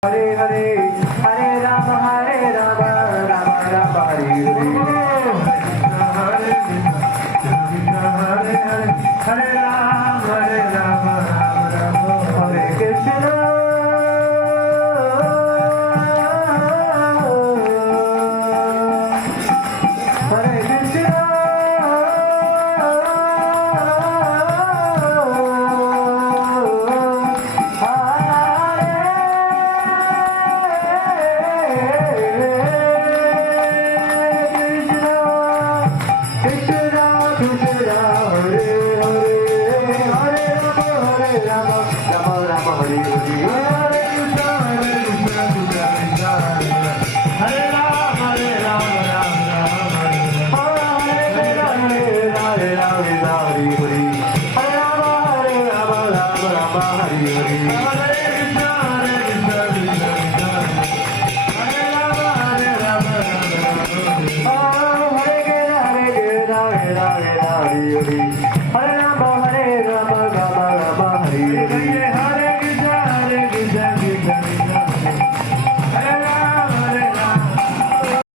Hare Hare, Hare Rama, Rama Rama, Hare Hare. Hare Krishna, Hare Rama, Rama Rama, Hare Krishna. Hare Krishna. Hare